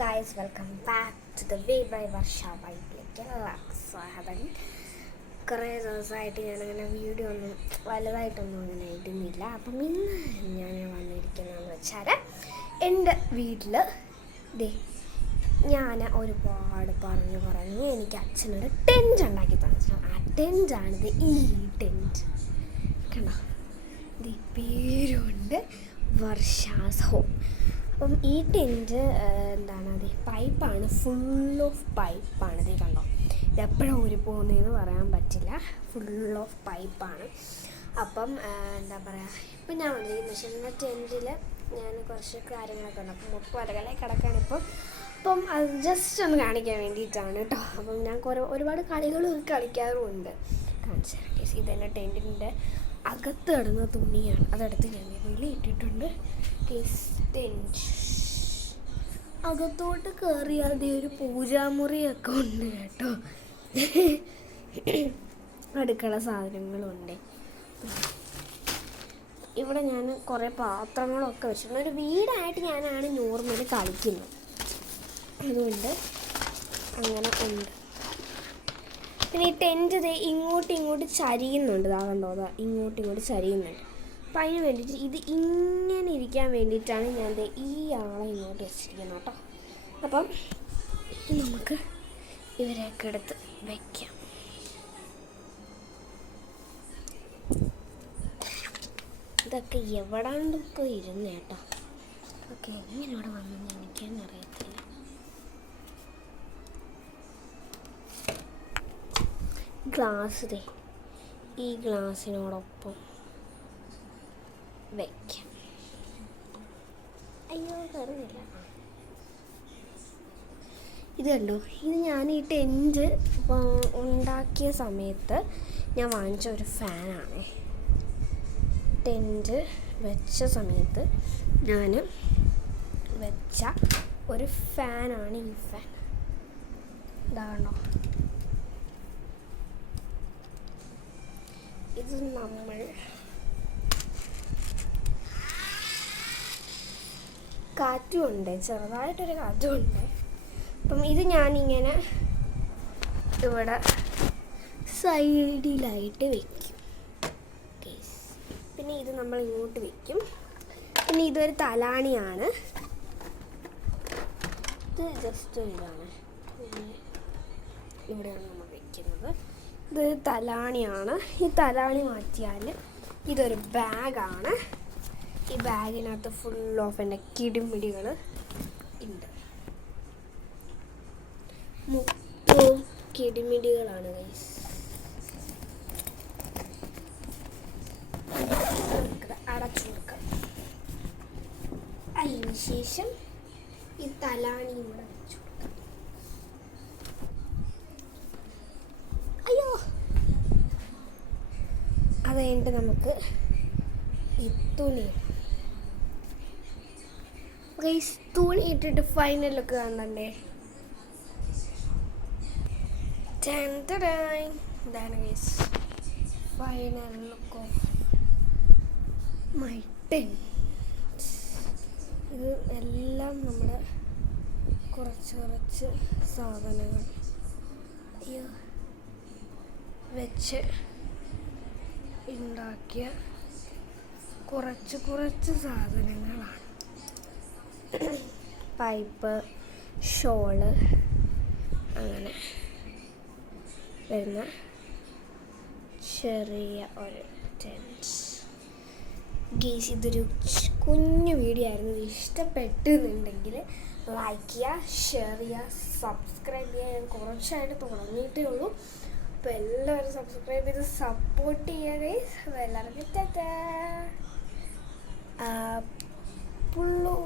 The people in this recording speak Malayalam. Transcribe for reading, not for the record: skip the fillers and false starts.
Guys, welcome back to the way by Varsha വൈബിലേക്ക് സ്വാഗതം. കുറേ ദിവസമായിട്ട് ഞാനങ്ങനെ വീഡിയോ ഒന്നും വലുതായിട്ടൊന്നും അങ്ങനെ ഇടുന്നില്ല. അപ്പം ഇന്ന് ഞാൻ വന്നിരിക്കുന്നതെന്ന് വെച്ചാൽ എൻ്റെ വീട്ടിൽ ഞാൻ ഒരുപാട് പറഞ്ഞു എനിക്ക് അച്ഛനൊരു ടെൻറ്റ് ഉണ്ടാക്കി തന്നിട്ടുണ്ട്. ആ ടെൻറ്റാണിത്, ഈ ടെൻറ്റ് കണ്ടോ, ഇത് പേരുണ്ട് വർഷാസ് ഹോം. അപ്പം ഈ ടെൻറ്റ് അത് പൈപ്പാണ്, ഫുൾ ഓഫ് പൈപ്പാണ്. ഇത് കണ്ടോ, ഇതെപ്പോഴും ഊരി പോകുന്നതെന്ന് പറയാൻ പറ്റില്ല, ഫുൾ ഓഫ് പൈപ്പാണ്. അപ്പം എന്താ പറയുക, ഇപ്പം ഞാൻ വന്നിരിക്കുന്ന ടെൻറ്റിൽ ഞാൻ കുറച്ച് കാര്യങ്ങളൊക്കെ ഉണ്ട്. അപ്പം മൊത്തം അലകലെ കിടക്കാണ് അപ്പം അത് ജസ്റ്റ് ഒന്ന് കാണിക്കാൻ വേണ്ടിയിട്ടാണ് കേട്ടോ. അപ്പം ഞാൻ ഒരുപാട് കളികളും കളിക്കാറുമുണ്ട്. കാണിച്ചു കേസ്, ഇതെന്നെ ടെൻറ്റിൻ്റെ അകത്ത് കിടന്ന തുണിയാണ്, അതെടുത്ത് ഞാൻ വെളിയിട്ടിട്ടുണ്ട്. ടെൻറ്റ് അകത്തോട്ട് കയറിയാതെ ഒരു പൂജാമുറിയൊക്കെ ഉണ്ട് കേട്ടോ. അടുക്കള സാധനങ്ങളുണ്ട്. ഇവിടെ ഞാൻ കുറേ പാത്രങ്ങളൊക്കെ വെച്ചിട്ടുണ്ട്. ഒരു വീടായിട്ട് ഞാനാണ് നോർമലി കളിക്കുന്നത്, അതുകൊണ്ട് അങ്ങനെ ഉണ്ട്. പിന്നെ ഈ ടെൻറ്റ് ഇങ്ങോട്ട് ചരിയുന്നുണ്ട്, കണ്ടോ, ഇങ്ങോട്ട് ചരിയുന്നുണ്ട്. അപ്പം അതിന് വേണ്ടിയിട്ട് ഇത് ഇങ്ങനെ ഇരിക്കാൻ വേണ്ടിയിട്ടാണ് ഞാൻ ഈ ആളെ ഇങ്ങോട്ട് വെച്ചിരിക്കുന്നത് കേട്ടോ. അപ്പം നമുക്ക് ഇവരെയൊക്കെ എടുത്ത് വയ്ക്കാം. ഇതൊക്കെ എവിടാണ്ടൊക്കെ ഇരുന്ന് കേട്ടോ. ഓക്കെ, എങ്ങനെ ഇവിടെ വന്നെന്ന് എനിക്കെന്നെ അറിയത്തില്ല. ഗ്ലാസ് ഈ ഗ്ലാസ്സിനോടൊപ്പം വയ്ക്കാം. അയ്യോ, കറിയില്ല. ഇത് കണ്ടോ, ഇത് ഞാൻ ഈ ടെൻറ്റ് ഉണ്ടാക്കിയ സമയത്ത് ഞാൻ വാങ്ങിച്ച ഒരു ഫാനാണ്. ടെൻറ്റ് വെച്ച സമയത്ത് ഞാൻ വെച്ച ഒരു ഫാനാണ് ഈ ഫാൻ. ഇതാണോ, ഇത് നമ്മൾ കാറ്റുമുണ്ട്, ചെറുതായിട്ടൊരു കാറ്റുമുണ്ട്. അപ്പം ഇത് ഞാനിങ്ങനെ ഇവിടെ സൈഡിലായിട്ട് വയ്ക്കും. പിന്നെ ഇത് നമ്മൾ ഇങ്ങോട്ട് വയ്ക്കും. പിന്നെ ഇതൊരു തലാണിയാണ്, ഇത് ജസ്റ്റ് ഇതാണ്, ഇവിടെയാണ് നമ്മൾ വയ്ക്കുന്നത്. ഇതൊരു തലാണിയാണ്. ഈ തലാണി മാറ്റിയാൽ ഇതൊരു ബാഗാണ്. ഈ ബാഗിനകത്ത് ഫുൾ ഓഫ് എൻ്റെ കിടിമിടികൾ ഉണ്ട്. മൊത്തവും കിടിമിടികളാണ് ഗൈസ്. അടച്ചു കൊടുക്കാം. അതിന് ശേഷം ഈ തലാണി ഇവിടെ വെച്ചു കൊടുക്കാം. അയ്യോ, അത് കഴിഞ്ഞിട്ട് നമുക്ക് ഈ തുണി ഗൈസ്, തുണി ഇട്ടിട്ട് ഫൈനൽ ലുക്ക് കാണണ്ടേ. ഇതാണ് guys final look of my tent. ഇത് എല്ലാം നമ്മുടെ കുറച്ച് സാധനങ്ങൾ വെച്ച് ഉണ്ടാക്കിയ കുറച്ച് സാധനങ്ങളാണ്. പൈപ്പ്, ഷോള്, അങ്ങനെ വരുന്ന ചെറിയ ഒരു ടെൻറ്റ്. ഗൈസ്, ഇതൊരു കുഞ്ഞു വീഡിയോ ആയിരുന്നു. ഇഷ്ടപ്പെട്ടുന്നുണ്ടെങ്കിൽ ലൈക്ക് ചെയ്യുക, ഷെയർ ചെയ്യുക, സബ്സ്ക്രൈബ് ചെയ്യുക. ഞാൻ കുറച്ചായിട്ട് തുടങ്ങിയിട്ടേ ഉള്ളൂ. അപ്പോൾ എല്ലാവരും സബ്സ്ക്രൈബ് ചെയ്ത് സപ്പോർട്ട് ചെയ്യുക ഗൈസ്. അപ്പോൾ എല്ലാവർക്കും ടാറ്റാ. പുള്ളു